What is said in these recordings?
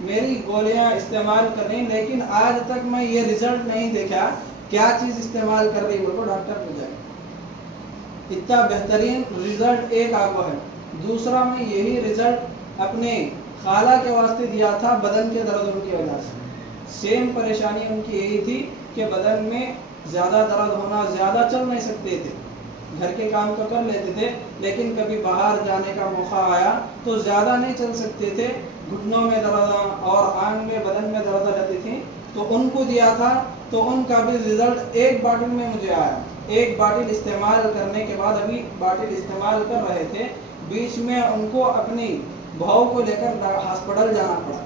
میری گولیاں استعمال کر رہی، لیکن آج تک میں یہ رزلٹ نہیں دیکھا کیا چیز استعمال کر رہی، وہ ڈاکٹر کو جائے۔ اتنا بہترین رزلٹ ایک آپ کو ہے۔ دوسرا میں یہی رزلٹ اپنے خالہ کے واسطے دیا تھا بدن کے دردوں کی وجہ سے۔ سیم پریشانی ان کی یہی تھی کہ بدن میں زیادہ درد ہونا، زیادہ چل نہیں سکتے تھے، گھر کے کام تو کر لیتے تھے لیکن کبھی باہر جانے کا موقع آیا تو زیادہ نہیں چل سکتے تھے، گھٹنوں میں درد اور آنگ میں بدن میں درد رہتی تھی، تو ان کو دیا تھا۔ تو ان کا بھی رزلٹ ایک باٹل میں مجھے آیا۔ ایک باٹل استعمال کرنے کے بعد، ابھی باٹل استعمال کر رہے تھے، بیچ میں ان کو اپنی بہو کو لے کر ہاسپٹل جانا پڑا۔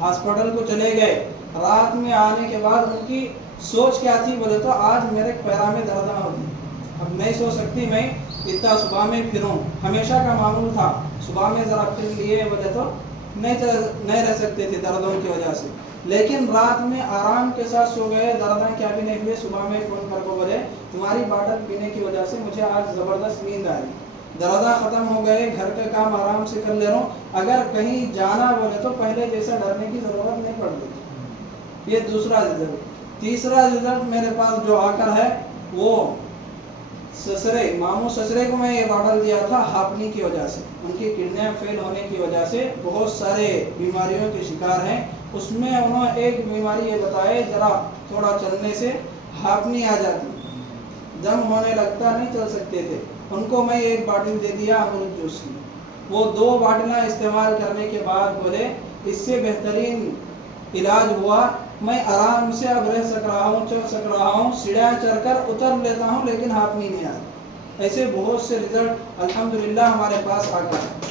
ہاسپٹل کو چلے گئے، رات میں آنے کے بعد ان کی سوچ کیا تھی بولے تو آج میرے پیرا میں درد نہ ہوگی، اب نہیں سو سکتی میں، اتنا صبح میں پھروں، ہمیشہ کا معمول تھا صبح میں ذرا پھر لیے بولے تو نہیں رہ سکتے تھے دردوں کی وجہ سے، لیکن رات میں آرام کے ساتھ سو گئے، دردیں کیا بھی نہیں ہوئے۔ صبح میں فون کر کو بولے تمہاری باٹل پینے کی وجہ سے مجھے آج زبردست نیند آئی، دردہ ختم ہو گئے، گھر کا کام آرام سے کر لے رہا ہوں، اگر کہیں جانا بولے تو پہلے جیسا ڈرنے کی ضرورت نہیں پڑتی۔ یہ دوسرا رزلٹ۔ تیسرا رزلٹ میرے پاس جو آ کر ہے وہ سسرے، ماموں سسرے کو میں یہ باٹل دیا تھا ہاپنی کی وجہ سے، ان کی کڈنیاں فیل ہونے کی وجہ سے بہت سارے بیماریوں کے شکار ہیں، اس میں انہوں نے ایک بیماری یہ بتائے ذرا تھوڑا چلنے سے ہاپنی آ جاتی، دم ہونے لگتا، نہیں چل سکتے تھے، ان کو میں ایک باٹل دے دیا امرود جوس کی۔ وہ 2 باٹلیں استعمال کرنے کے بعد بولے اس سے بہترین علاج ہوا، میں آرام سے اب رہ سک رہا ہوں، چل سک رہا ہوں، سیڑھیاں چڑھ کر اتر لیتا ہوں لیکن ہاپنی نہیں آتی۔ ایسے بہت سے رزلٹ الحمدللہ ہمارے پاس آ گئے۔